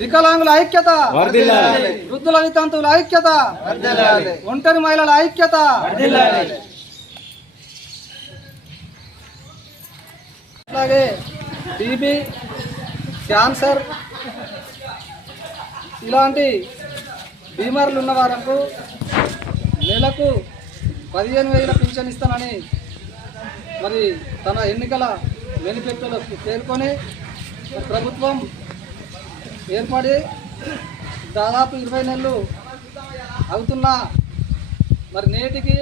వికలాంగుల ఐక్యత. వృద్ధుల వితంతువుల ఐక్యత. ఒంటరి మహిళల ఐక్యత అలాగే టీబీ క్యాన్సర్ ఇలాంటి బీమార్లు ఉన్న వారికి నెలకు పదిహేను వేల పింఛన్ ఇస్తానని మరి తన ఎన్నికల మేనిఫెస్టోలో పేర్కొని ప్రభుత్వం ఏర్పడి దాదాపు ఇరవై నెలలు అవుతున్నా మరి నేటికి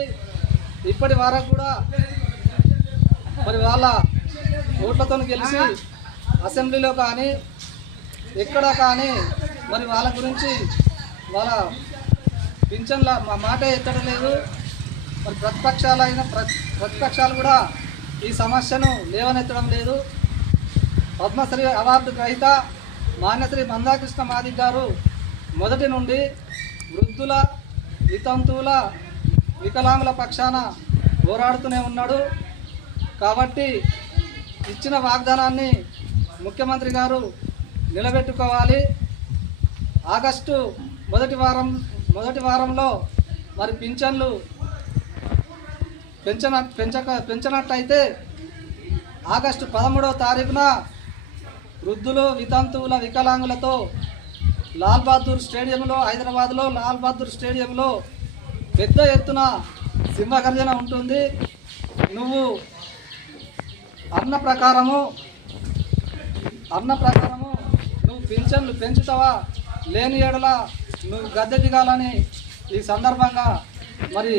ఇప్పటి వరకు కూడా మరి వాళ్ళ ఓట్లతో గెలిచి అసెంబ్లీలో కానీ ఎక్కడ కానీ మరి వాళ్ళ గురించి వాళ్ళ పింఛన్ల మా మాట ఎత్తడం లేదు మరి ప్రతిపక్షాలైన ప్ర- ప్రతిపక్షాలు కూడా ఈ సమస్యను లేవనెత్తడం లేదు. పద్మశ్రీ అవార్డు గ్రహీత మాన్యశ్రీ మందాకృష్ణ మాది గారు మొదటి నుండి వృద్ధుల వితంతువుల వికలాంగుల పక్షాన పోరాడుతూనే ఉన్నాడు. కాబట్టి ఇచ్చిన వాగ్దానాన్ని ముఖ్యమంత్రి గారు నిలబెట్టుకోవాలి. ఆగస్టు మొదటి వారం మొదటి వారంలో మరి పింఛన్లు పెంచన పెంచక పెంచినట్టయితే ఆగస్టు పదమూడవ తారీఖున వృద్ధులు వితంతువుల వికలాంగులతో లాల్ బహదూర్ స్టేడియంలో హైదరాబాద్లో లాల్ బహదూర్ స్టేడియంలో పెద్ద ఎత్తున సింహగర్జన ఉంటుంది. నువ్వు అన్న ప్రకారము అన్న ప్రకారము నువ్వు పింఛన్లు పెంచుతావా? లేని ఏడల నువ్వు గద్దె దిగాలని ఈ సందర్భంగా మరి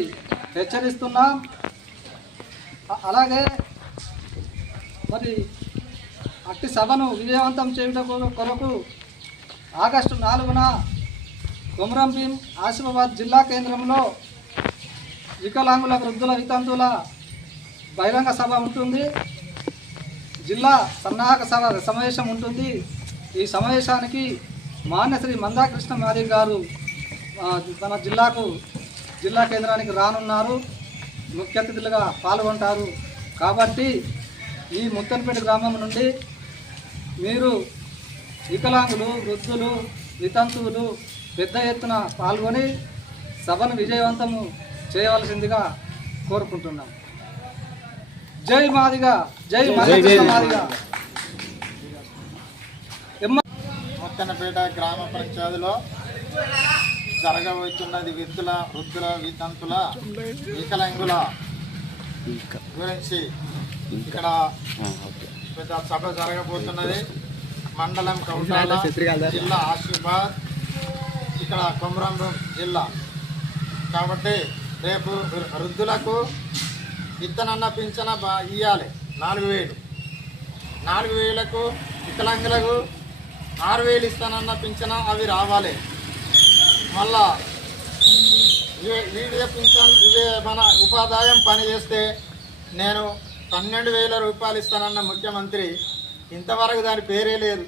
హెచ్చరిస్తున్నా. అలాగే మరి అట్టి సభను విజయవంతం చేయుట కొరకు ఆగస్టు నాలుగున కొమరం భీం ఆసిఫాబాద్ జిల్లా కేంద్రంలో వికలాంగుల వృద్ధుల వితంతువుల బహిరంగ సభ ఉంటుంది. జిల్లా సన్నాహక సభ సమావేశం ఉంటుంది. ఈ సమావేశానికి మాన్యశ్రీ మందాకృష్ణ మాదిక్ గారు తన జిల్లాకు జిల్లా కేంద్రానికి రానున్నారు. ముఖ్య అతిథులుగా పాల్గొంటారు. కాబట్టి ఈ ముత్తన్పేట గ్రామం నుండి మీరు వికలాంగులు వృద్ధులు వితంతువులు పెద్ద ఎత్తున పాల్గొని సభను విజయవంతము చేయవలసిందిగా కోరుకుంటున్నాం. జై మాదిగా జై మాదిగా. ఎమ్మ ముత్తనపేట గ్రామ పంచాయతీలో జరగబోతున్నది వృద్ధుల వృద్ధుల వితంతుల వికలాంగుల గురించి ఇక్కడ పెద్ద సభ జరగబోతున్నది. మండలం కౌటాల జిల్లా ఆసిఫాబాద్ ఇక్కడ కొమరంభం జిల్లా. కాబట్టి రేపు వృద్ధులకు ఇత్తనన్న పింఛన బా ఇవ్వాలి నాలుగు వేలు. నాలుగు వేలకు వికలాంగులకు ఆరు వేలు ఇస్తానన్న పింఛన అవి రావాలి. మళ్ళా వీడియో పింఛన్ ఇవే మన ఉపాధ్యాయం పని చేస్తే నేను పన్నెండు వేల రూపాయలు ఇస్తానన్న ముఖ్యమంత్రి ఇంతవరకు దాని పేరే లేదు.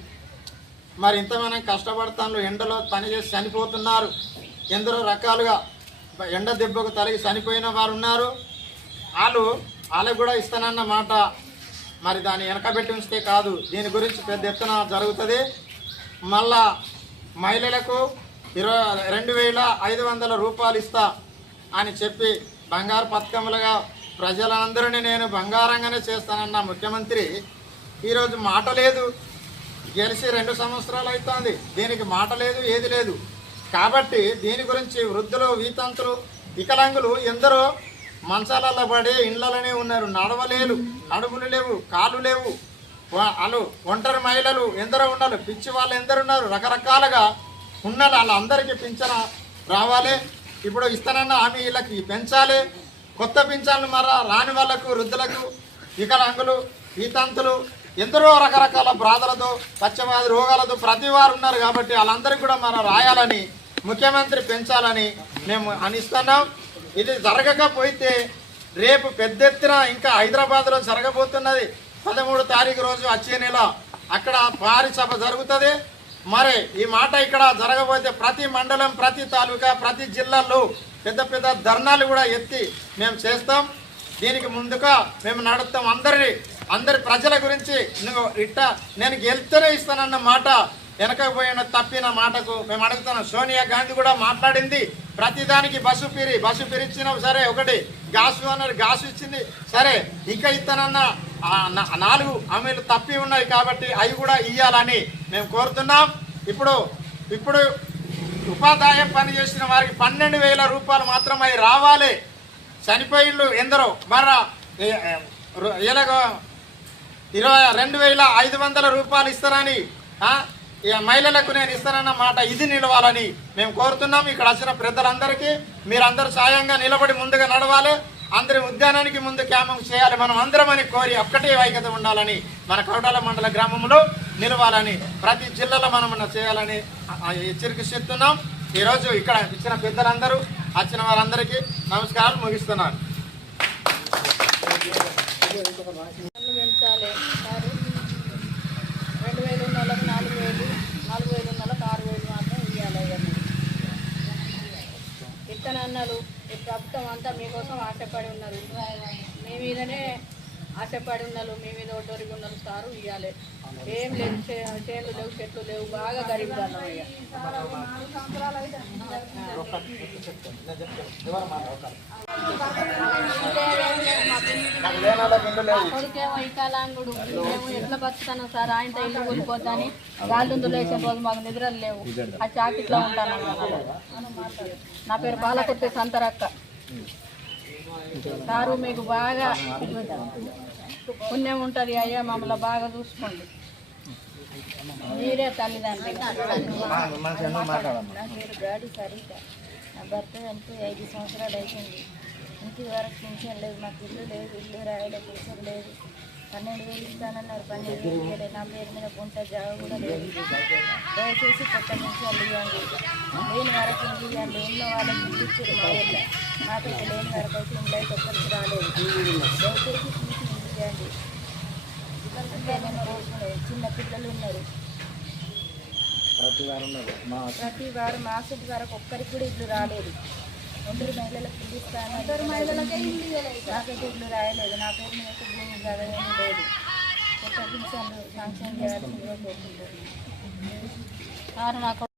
మరి ఇంత మనం కష్టపడతాను ఎండలో పని చేసి చనిపోతున్నారు. ఎందరో రకాలుగా ఎండ దెబ్బకు తరిగి చనిపోయిన వారు ఉన్నారు వాళ్ళు వాళ్ళకు కూడా ఇస్తానన్న మాట. మరి దాన్ని వెనకబెట్టి ఉంచితే కాదు. దీని గురించి పెద్ద ఎత్తున జరుగుతుంది. మళ్ళా మహిళలకు ఇరవై రెండు వేల ఐదు వందల రూపాయలు ఇస్తా అని చెప్పి బంగారు పథకములుగా ప్రజలందరినీ నేను బంగారంగానే చేస్తానన్న ముఖ్యమంత్రి ఈరోజు మాట లేదు. గెలిచి రెండు సంవత్సరాలు అవుతుంది దీనికి మాట లేదు ఏది లేదు. కాబట్టి దీని గురించి వృద్ధులు వీతంతులు వికలాంగులు ఎందరో మంచాలలో పడి ఇండ్లలోనే ఉన్నారు. నడవలేరు నడుములు లేవు కాళ్ళు లేవు. వాళ్ళు ఒంటరి మహిళలు ఎందరో ఉన్నారు. పిచ్చి వాళ్ళు ఎందరు ఉన్నారు. రకరకాలుగా ఉన్నారు వాళ్ళందరికీ పింఛన రావాలి. ఇప్పుడు ఇస్తానన్న హామీ వీళ్ళకి పెంచాలి. కొత్త పింఛన్లు మర రాని వాళ్ళకు వృద్ధులకు వికలాంగులు ఈతంతులు ఎందరో రకరకాల బాధలతో పశ్చిమాది రోగాలతో ప్రతి వారు ఉన్నారు కాబట్టి వాళ్ళందరికీ కూడా మనం రాయాలని ముఖ్యమంత్రి పెంచాలని మేము అనిస్తున్నాం. ఇది జరగకపోతే రేపు పెద్ద ఎత్తున ఇంకా హైదరాబాద్లో జరగబోతున్నది. పదమూడు తారీఖు రోజు వచ్చే నెల అక్కడ భారీ సభ జరుగుతుంది. మరి ఈ మాట ఇక్కడ జరగబోతే ప్రతి మండలం ప్రతి తాలూకా ప్రతి జిల్లాలో పెద్ద పెద్ద ధర్నాలు కూడా ఎత్తి మేము చేస్తాం. దీనికి ముందుగా మేము నడుస్తాం అందరి అందరి ప్రజల గురించి నువ్వు ఇట్ట నేను గెలిస్తేనే ఇస్తానన్న మాట వెనకపోయిన తప్పిన మాటకు మేము అడుగుతున్నాం. సోనియా గాంధీ కూడా మాట్లాడింది. ప్రతిదానికి బస్సు పిరి బస్సు పిరిచిన. సరే ఒకటి గాసు అన్నారు గాసు ఇచ్చింది. సరే ఇంకా ఇస్తానన్న నాలుగు హామీలు తప్పి ఉన్నాయి కాబట్టి అవి కూడా ఇయ్యాలని మేము కోరుతున్నాం. ఇప్పుడు ఇప్పుడు ఉపాధ్యాయం పని చేసిన వారికి పన్నెండు వేల రూపాయలు మాత్రమే రావాలి. చనిపోయిళ్ళు ఎందరో? మరా ఎలాగో? ఇరవై రెండు వేల ఐదు వందల రూపాయలు ఇస్తారని ఇక మహిళలకు నేను ఇస్తానన్న మాట ఇది నిలవాలని మేము కోరుతున్నాం. ఇక్కడ వచ్చిన పెద్దలందరికీ మీరందరూ సాయంగా నిలబడి ముందుగా నడవాలి. అందరి ఉద్యానానికి ముందు క్యామం చేయాలి. మనం అందరమని కోరి ఒక్కటే వైఖత ఉండాలని మన కౌటాల మండల గ్రామంలో నిలవాలని ప్రతి జిల్లాలో మనం చేయాలని ఆ, ఆ, ఈరోజు ఇక్కడ ఇచ్చిన పెద్దలందరూ వచ్చిన వారందరికీ నమస్కారాలు ముగిస్తున్నాను. రెండు వేలు ఉన్న నాలుగు వేలు నాలుగు వేలు ఉన్న ఆరు వేలు మాత్రం ఇవ్వాలి ఇవన్నీ ఇత్తనన్నలు ఈ ప్రభుత్వం అంతా మీకోసం ఆశపడి ఉన్నారు. మీ మీదనే ఆశపడి ఉన్నారు మీ మీద ఒడ్డొరికి ఉన్నారు సారు ఇవ్వాలి ఏం లేదు చే- చేనులు లేవు చెట్లు లేవు బాగా గరీబ్ వాళ్ళం ఇక కొడుకేమో మేము ఎట్లా బతుకుతాను సార్ ఆయనతో ఇల్లు కూలిపోతాని గాలిందు లేచిన రోజు మాకు నిద్రలు లేవు. ఆ చాకిట్లో ఉంటాను నా పేరు బాలకొట్టే సంతరక్క. సారు మీకు బాగా పుణ్యం ఉంటుంది అయ్యా మమ్మల్ని బాగా చూసుకోండి. మీరే తల్లిదండ్రి నా గాడి సరిగ్గా నా భర్త అంటే ఐదు సంవత్సరాలు అయిపోయింది ఇంటి వరకు పెన్షన్ లేదు మాకు ఇల్లు లేదు ఇల్లు రాయలే పెన్షన్ లేదు పన్నెండు వేలు ఇస్తానన్నారు పన్నెండు వేలు ఇవ్వలేదు నా పేరు మీద గుంట జాగ కూడా లేదు దయచేసి కొత్త పెన్షన్లు ఇవ్వండి లేని వరకు ఇవ్వండి ఉన్న వాళ్ళకి ఇచ్చారు మా ఊళ్ళో లేని వరకు అయితే ఒక్కరికి రాలేదు. దయచేసి తీసి ఇల్లు ఇవ్వండి అంతే నేను కోరుకునేది చిన్న పిల్లలు ఉన్నారు. ప్రతి వారం మాసటి వరకు ఒక్కరికి కూడా ఇల్లు రాలేదు. ఒంటరి మహిళలకు ఇల్లు ఇస్తాను. ఇద్దరు మహిళలకే ఇల్లు నాకైతే ఇల్లు రాయలేదు. నా పేరు మీద భూమి కదా ఏమీ లేదు. కొత్త పింఛన్లు శాంక్షన్ చేయాల్సిందిగా కోరుకుంటున్నాను నాకు